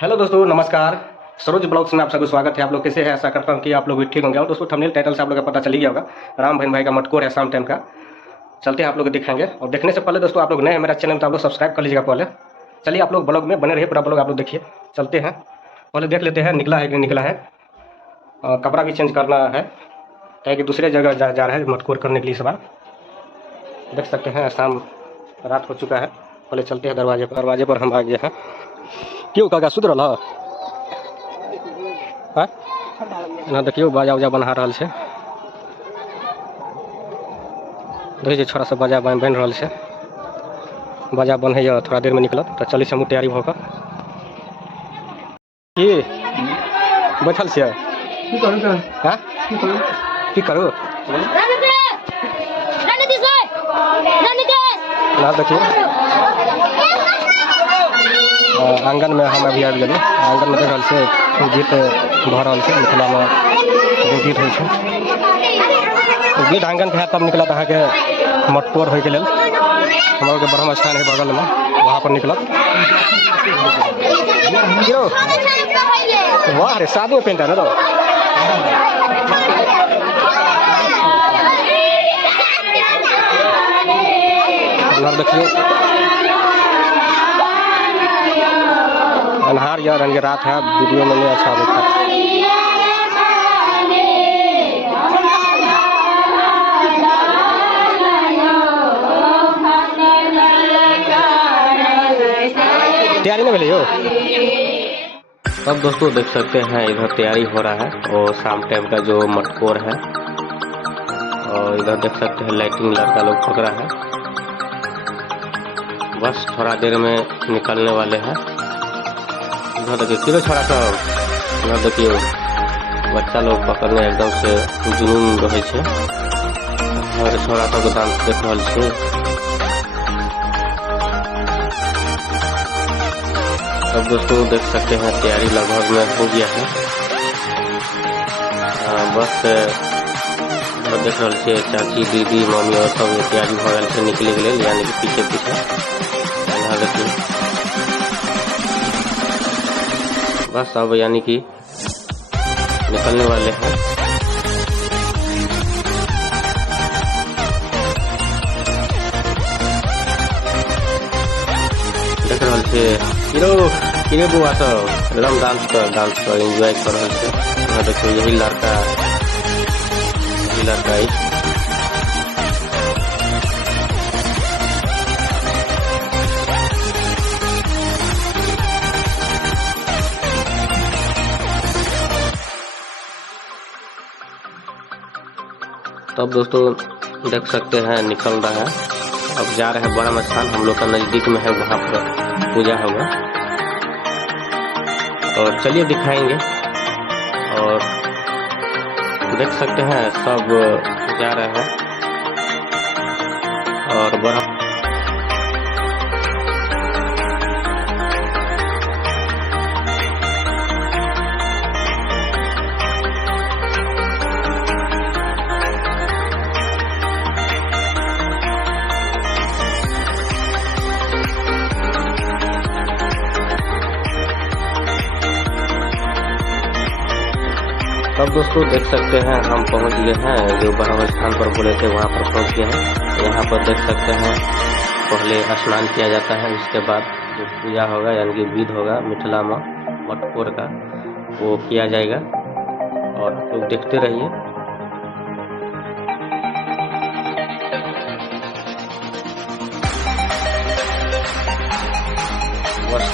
Hello दोस्तों, नमस्कार। Saroj blogs में आप सबको स्वागत है। आप लोग कैसे हैं? आशा करता हूँ कि आप लोग भी ठीक होंगे। और दोस्तों, थंबनेल टाइटल से आप लोग का पता चल ही गया होगा, राम भाई का मटकोर है शाम टाइम का। चलते हैं, आप लोग दिखाएंगे। और देखने से पहले दोस्तों, आप लोग नए हैं मेरा चैनल तो आप लोग सब्सक्राइब कर लीजिएगा पहले। चलिए, आप लोग ब्लॉग में बने रहिए, पूरा ब्लॉग आप लोग देखिए। चलते हैं, पहले देख लेते हैं निकला है कि नहीं निकला है। कपड़ा भी चेंज करना है, कि दूसरे जगह जा रहा है मटकोर करने के लिए। सवाल देख सकते हैं, शाम रात हो चुका है। पहले चलते हैं दरवाजे पर हम आ गए हैं। क्यों काका सुधरल है ना? देखियो बाजा उजा बना रहा है। देखिए छोटा सा बाजा बन रहा है। बाजा बन है, थोड़ा देर में निकलत तो चलिए समूह तैयारी होकर कि बैठल से की करू ना। देखिए आंगन में हम अभी आ गए। आंगन में देख रहा से गीत भऽ रहा है। मिथिला में जो गीत हो गीत आंगन के तब निकलत अहाँ के मटकोर होय के लेल। हमारे के ब्रह्म स्थान है बगल में, वहाँ पर निकलत। वाह रे, शादी में पहनता है ना। तो देखिए अनहार या रंग रात है। वीडियो में नहीं अच्छा होता। तैयारी नहीं मिली हो। अब दोस्तों देख सकते हैं इधर तैयारी हो रहा है और शाम टाइम का जो मटकोर है। और इधर देख सकते हैं लाइटिंग लड़का लोग पकड़ा है। बस थोड़ा देर में निकलने वाले हैं। इधर देखिए किलो छोड़ा सब। इधर देखिए बच्चा लोग पकड़ने एकदम से जुनून रहे छे। और छोड़ा सबके डांस देख रहा छे। अब दोस्तों देख सकते हैं तैयारी लगभग में हो गया है। बस देख रहा छे चाची दीदी मम्मी और सब तैयारी हो गए थे निकले के लिए, यानी कि पीछे पीछे। देखिए बस अब यानी कि निकलने वाले हैं। देख रहा छे किरे बुआ सब एकदम डांस कर एंजॉय कर रहा है। देखिए यही लड़का तब दोस्तों देख सकते हैं निकल रहा है। अब जा रहे हैं ब्रह्म स्थान, हम लोग का नजदीक में है, वहाँ पर पूजा होगा। और चलिए दिखाएंगे। और देख सकते हैं सब जा रहे हैं। और ब्रह्म तब दोस्तों देख सकते हैं हम पहुंच गए हैं जो ब्रह्म स्थान पर बोले थे, वहां पर पहुंच गए हैं। यहाँ पर देख सकते हैं पहले स्नान किया जाता है, उसके बाद जो पूजा होगा यानी कि विध होगा मिथिला में मटकोर का, वो किया जाएगा। और लोग देखते रहिए। बस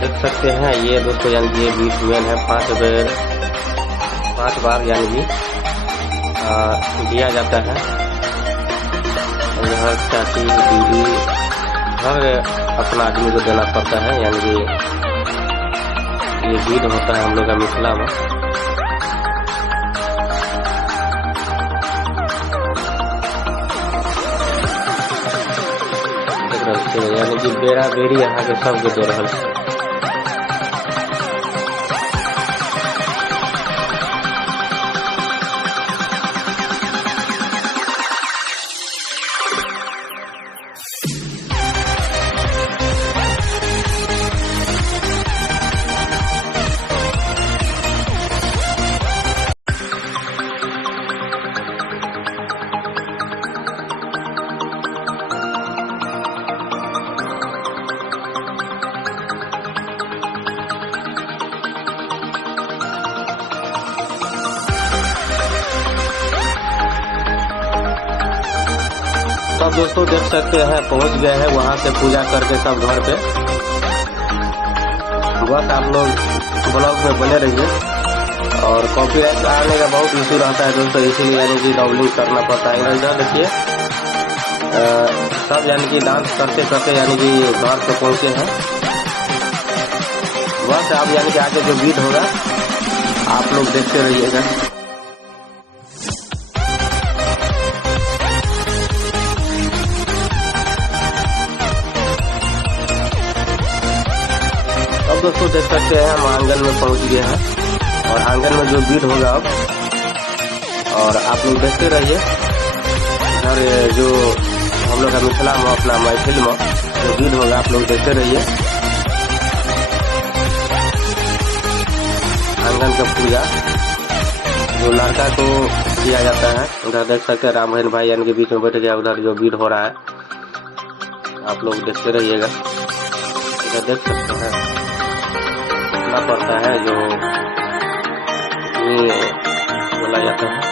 देख सकते हैं ये दोस्तों, यानी कि ये बीच में है 5 बार यानी कि दिया जाता है। यहाँ चाची दीदी हर अपना आदमी को देना पड़ता है, यानी कि ये विध होता है हम लोग का मिथिला में। यानी कि बेरा बेरी यहाँ के सबके दे रहा है। सब दोस्तों देख सकते हैं पहुंच गए हैं वहां से पूजा करके सब घर पे। बस आप लोग ब्लॉग में बने रहिए। और कॉपीराइट आने का बहुत इशू रहता है दोस्तों, इसीलिए यानी कि डबलिंग करना पड़ता है। इधर देखिए सब यानी कि डांस करते करते यानी कि घर पे पहुंचे हैं। बस अब यानी कि आगे जो गीत होगा आप लोग देखते रहिएगा। अब दोस्तों देख सकते हैं हम आंगन में पहुंच गए हैं और आंगन में जो गीत होगा अब, और आप लोग देखते रहिए। और जो हम लोग का मिथिला में अपना मैथिल में जो गीत होगा आप लोग देखते रहिए। आंगन का पूजा जो लड़का को किया जाता है, उधर देख सकते हैं राम भाई यानी के बीच में बैठ गया। उधर जो गीत हो रहा है आप लोग देखते रहिएगा। इधर देख सकते हैं पड़ता है जो बोला जाता है।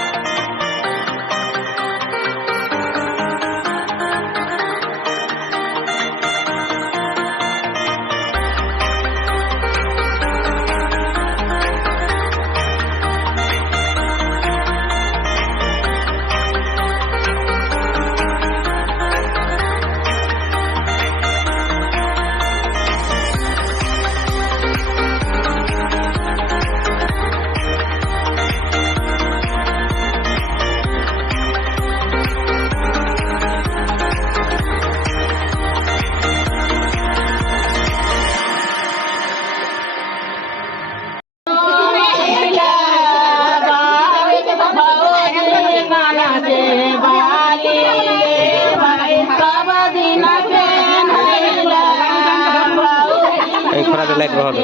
लाइट बहुत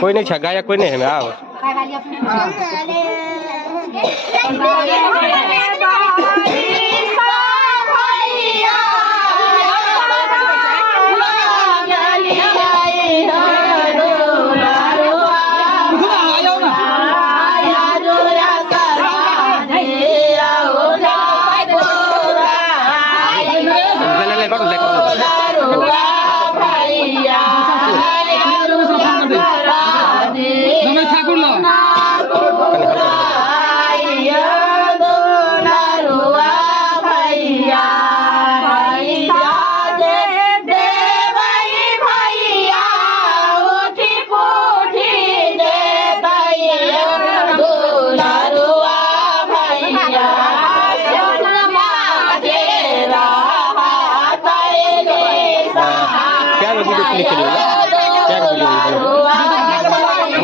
कोई नहीं छा गाया कोई नहीं है। आओ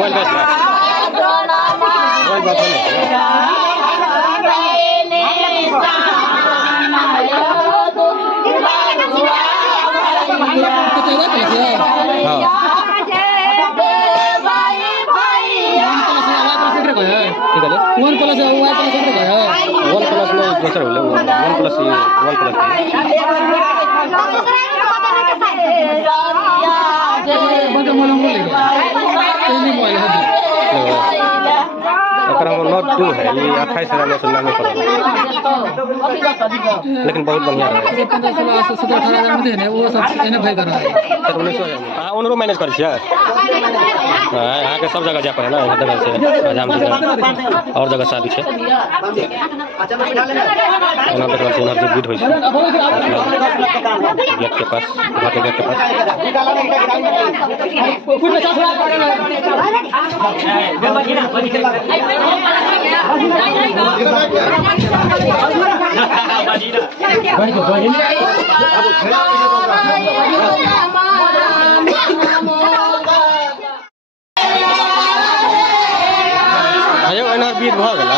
वन प्लस नोट 2 है। ये 28,999 में पड़ा, लेकिन बहुत बढ़िया है। 15,16,18,000 में देने वो सब भाई कर रहा है। 19,000 हाँ उनको मैनेज कर छियै। यहाँ के सब जगह जा पड़े ना, जगह से आजाम से और जगह शादी है। जो गीत हो गेट के पास, घर के गेट के पास बीत भ गेल।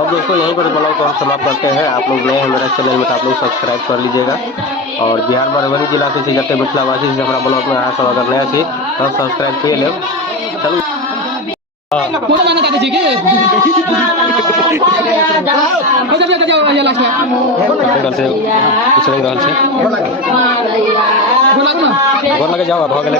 तो अब दोस्तों यहीं पर ब्लॉग को हम समाप्त करते हैं। आप लोग नए हैं मेरा चैनल में तो आप लोग सब्सक्राइब कर लीजिएगा। और बिहार मधुबनी जिला से जते मिथिलावासी से हमारा ब्लॉग में अहाँ सब अगर नया थी तो सब्सक्राइब कर ले। चलू गोर लगे जाओ भ गेलै